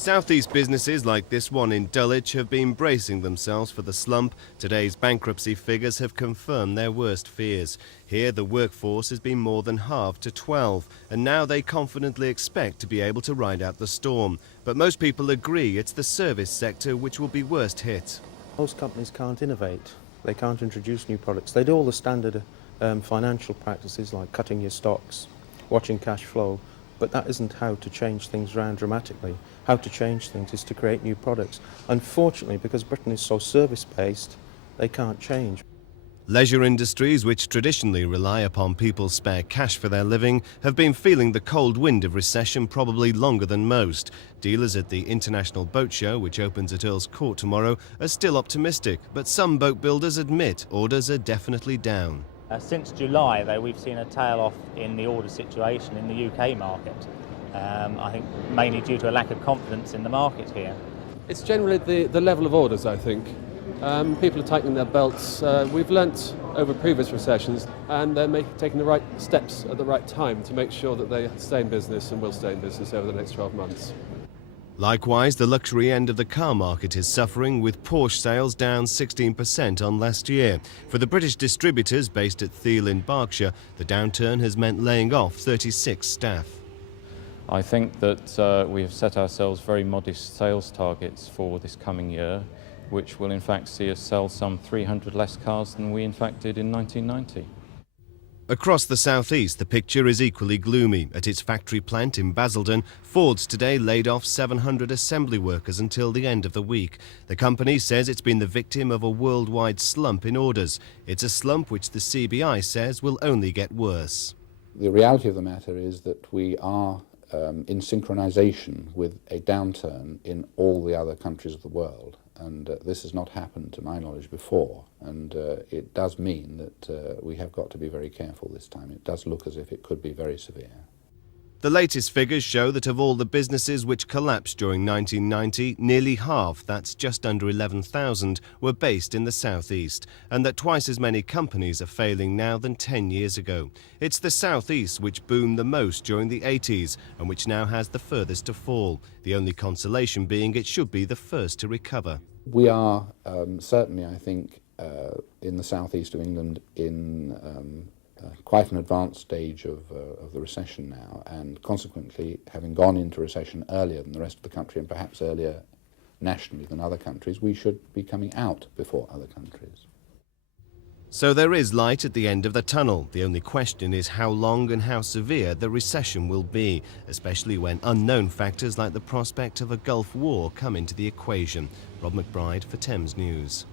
Southeast businesses like this one in Dulwich have been bracing themselves for the slump. Today's bankruptcy figures have confirmed their worst fears. Here the workforce has been more than halved to 12, and now they confidently expect to be able to ride out the storm. But most people agree it's the service sector which will be worst hit. Most companies can't innovate. They can't introduce new products. They do all the standard financial practices like cutting your stocks, watching cash flow, but that isn't how to change things around dramatically. How to change things is to create new products. Unfortunately, because Britain is so service-based, they can't change. Leisure industries, which traditionally rely upon people's spare cash for their living, have been feeling the cold wind of recession probably longer than most. Dealers at the International Boat Show, which opens at Earl's Court tomorrow, are still optimistic, but some boat builders admit orders are definitely down. Since July, though, we've seen a tail off in the order situation in the UK market. I think mainly due to a lack of confidence in the market here. It's generally the level of orders, I think. People are tightening their belts. We've learnt over previous recessions, and they're taking the right steps at the right time to make sure that they stay in business and will stay in business over the next 12 months. Likewise, the luxury end of the car market is suffering, with Porsche sales down 16% on last year. For the British distributors based at Thiel in Berkshire, the downturn has meant laying off 36 staff. I think that we have set ourselves very modest sales targets for this coming year, which will in fact see us sell some 300 less cars than we in fact did in 1990. Across the southeast, the picture is equally gloomy. At its factory plant in Basildon, Ford's today laid off 700 assembly workers until the end of the week. The company says it's been the victim of a worldwide slump in orders. It's a slump which the CBI says will only get worse. The reality of the matter is that we are in synchronization with a downturn in all the other countries of the world. And this has not happened, to my knowledge, before. And it does mean that we have got to be very careful this time. It does look as if it could be very severe. The latest figures show that of all the businesses which collapsed during 1990, nearly half, that's just under 11,000, were based in the southeast, and that twice as many companies are failing now than 10 years ago. It's the southeast which boomed the most during the 80s and which now has the furthest to fall, the only consolation being it should be the first to recover. We are certainly, I think, in the southeast of England in quite an advanced stage of the recession now, and consequently, having gone into recession earlier than the rest of the country and perhaps earlier nationally than other countries, we should be coming out before other countries. So there is light at the end of the tunnel. The only question is how long and how severe the recession will be, especially when unknown factors like the prospect of a Gulf War come into the equation. Rob McBride for Thames News.